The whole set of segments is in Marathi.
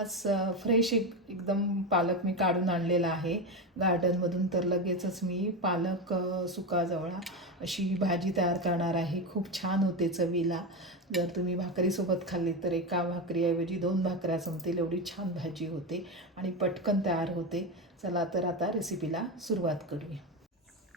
आज फ्रेश एक एकदम पालक मी काढून आणलेला आहे. गार्डनमधून तर लगेचच मी पालक अ, सुका जवळा अशी भाजी तयार करणार आहे. खूप छान होते चवीला. जर तुम्ही भाकरीसोबत खाल्ली तर एका भाकरीऐवजी दोन भाकऱ्या जमतील. एवढी छान भाजी होते आणि पटकन तयार होते. चला तर आता रेसिपीला सुरुवात करूया.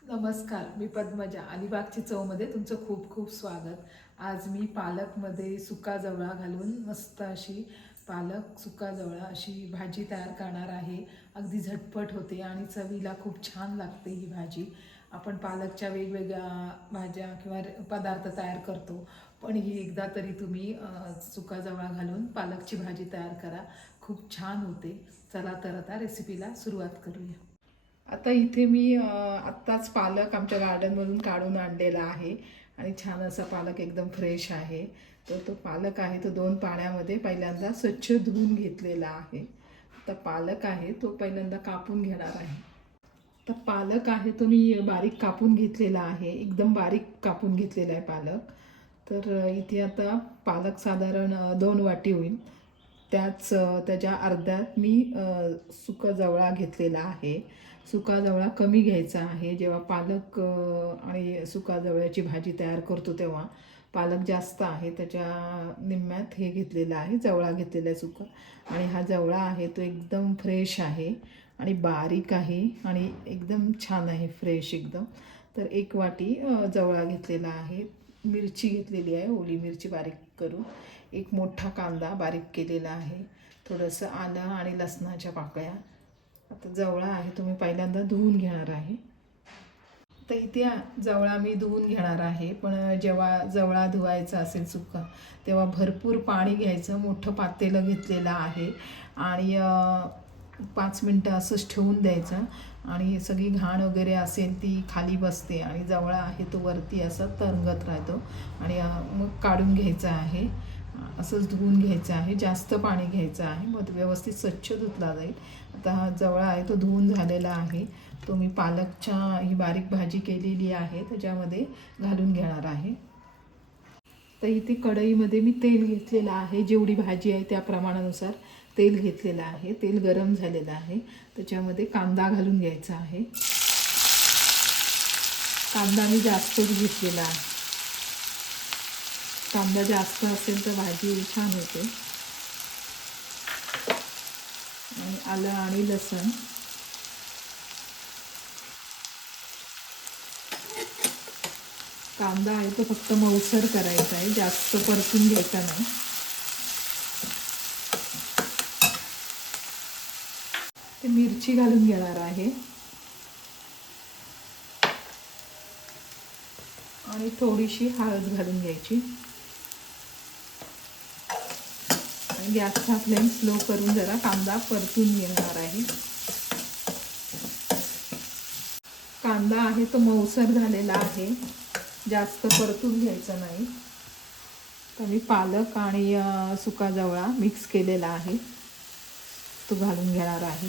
नमस्कार मी पद्मजा. अलिबागची चवमध्ये तुमचं खूप खूप स्वागत. आज मी पालकमध्ये सुका जवळा घालून मस्त अशी पालक सुका जवळा अशी भाजी तयार करणार आहे. अगदी झटपट होते आणि चवीला खूप छान लागते ही भाजी. आपण पालकच्या वेगवेगळ्या भाज्या किंवा रे- पदार्थ तयार करतो. पण ही एकदा तरी तुम्ही सुका जवळा घालून पालकची भाजी तयार करा. खूप छान होते. चला तर आता रेसिपीला सुरुवात करूया. आता इथे मी आत्ताच पालक आमच्या गार्डनमधून काढून आणलेला आहे. आणि छान असा पालक एकदम फ्रेश आहे. तर तो पालक आहे तो दोन पाण्यामध्ये पहिल्यांदा स्वच्छ धुवून घेतलेला आहे. आता पालक आहे तो पहिल्यांदा कापून घेणार आहे. तर पालक आहे तो मी बारीक कापून घेतलेला आहे. एकदम बारीक कापून घेतलेला आहे पालक. तर इथे आता पालक साधारण दोन वाटी होईल. त्याच त्याच्या अर्ध्यात मी सुका जवळा घेतलेला आहे. सुका जवळा कमी घ्यायचा आहे. जेव्हा पालक आणि सुका जवळ्याची भाजी तयार करतो तेव्हा पालक जास्त आहे त्याच्या निम्म्यात हे घेतलेलं आहे जवळा घेतलेला आहे सुका. आणि हा जवळा आहे तो एकदम फ्रेश आहे आणि बारीक आहे आणि एकदम छान आहे फ्रेश एकदम. तर एक वाटी जवळा घेतलेला आहे. मिरची घेतलेली आहे ओली मिरची बारीक करून. एक मोठा कांदा बारीक केलेला आहे. थोडंसं आलं आणि लसणाच्या पाकळ्या. आता जवळा आहे तुम्ही पहिल्यांदा धुवून घेणार आहे. तर इथे जवळा मी धुवून घेणार आहे. पण जेव्हा जवळा धुवायचा असेल सुका तेव्हा भरपूर पाणी घ्यायचं. मोठं पातेलं घेतलेलं आहे. आणि पाच मिनटं असंच ठेवून द्यायचं. आणि सगळी घाण वगैरे असेल ती खाली बसते आणि जवळा आहे तो वरती असा तरंगत राहतो. आणि मग काढून घ्यायचा आहे. असंच धुवून घ्यायचं आहे जास्त पाणी घ्यायचं आहे मग व्यवस्थित स्वच्छ धुतला जाईल. आता हा जवळ आहे तो धुवून झालेला आहे. तो मी पालकच्या ही बारीक भाजी केलेली आहे त्याच्यामध्ये घालून घेणार आहे. तर इथे कढईमध्ये मी तेल घेतलेलं आहे जेवढी भाजी आहे त्या प्रमाणानुसार तेल घेतलेलं आहे. तेल गरम झालेलं आहे. त्याच्यामध्ये कांदा घालून घ्यायचा आहे. कांदा मी जास्तच घेतलेला आहे. कांदा जास्त असेल तर भाजी छान होते. आणि आलं आणि लसण. कांदा आहे तो फक्त मऊसर करायचा आहे जास्त परतून घ्यायचा नाही. ते मिरची घालून घेणार आहे. आणि थोडीशी हळद घालून घ्यायची आणि गॅसचा फ्लेम स्लो करून जरा कांदा परतून घेणार आहे. कांदा आहे तो मऊसर झालेला आहे. जास्त परतून घ्यायचा नाही. तर मी पालक आणि सुका जवळा मिक्स केलेला आहे. तो घालून घेणार आहे.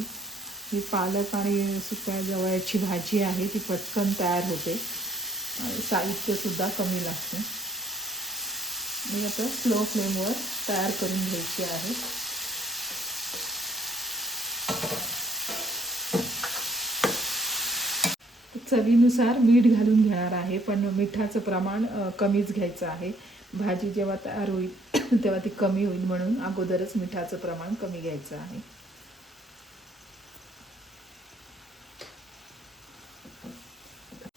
ही पालक आणि सुक्या जवळ्याची भाजी आहे ती पटकन तयार होते. साहित्यसुद्धा कमी लागते. मी आता स्लो फ्लेमवर तयार करून घ्यायची आहे. चवीनुसार मीठ घालून घेणार आहे पण मिठाचं प्रमाण कमीच घ्यायचं आहे. भाजी जेव्हा तयार होईल तेव्हा ती कमी होईल म्हणून अगोदरच मिठाचं प्रमाण कमी घ्यायचं आहे.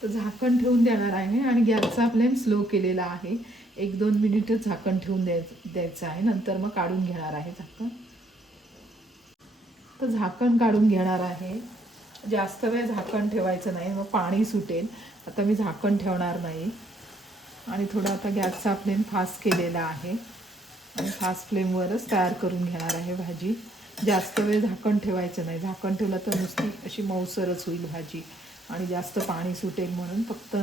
झाकण ठेवून देणार आहे आणि गॅसचा फ्लेम स्लो केलेला आहे. एक दोन मिनिटच झाकण ठेवून द्यायचं द्यायचं आहे. नंतर मग काढून घेणार आहे झाकण. तर झाकण काढून घेणार आहे. जास्त वेळ झाकण ठेवायचं नाही मग पाणी सुटेल. आता मी झाकण ठेवणार नाही. आणि थोडा आता गॅसचा फ्लेम फास्ट केलेला आहे. आणि फास्ट फ्लेमवरच तयार करून घेणार आहे भाजी. जास्त वेळ झाकण ठेवायचं नाही. झाकण ठेवलं तर नुसती अशी मऊसरच होईल भाजी. आणि जास्त पाणी सुटेल म्हणून फक्त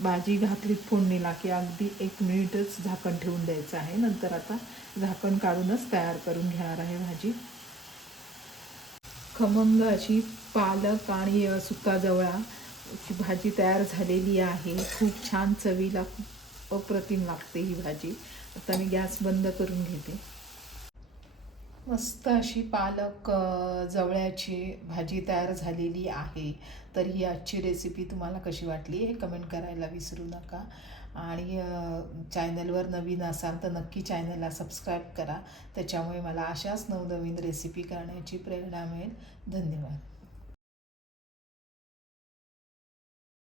भाजी घातलीत फोडणीला की अगदी एक मिनिटच झाकण ठेवून द्यायचं आहे. नंतर आता झाकण काढूनच तयार करून घेणार आहे भाजी. खमंग अशी पालक आणि सुका जवळा भाजी तयार झालेली आहे. खूप छान चवीला खूप अप्रतिम लागते ही भाजी. आता मी गॅस बंद करून घेते. मस्त अशी पालक जवळ्याची भाजी तयार झालेली आहे. तर ही आजची रेसिपी तुम्हाला कशी वाटली हे कमेंट करायला विसरू नका. आणि चॅनलवर नवीन असाल तर नक्की चॅनलला सबस्क्राईब करा. त्याच्यामुळे मला अशाच नवनवीन रेसिपी करण्याची प्रेरणा मिळेल. धन्यवाद.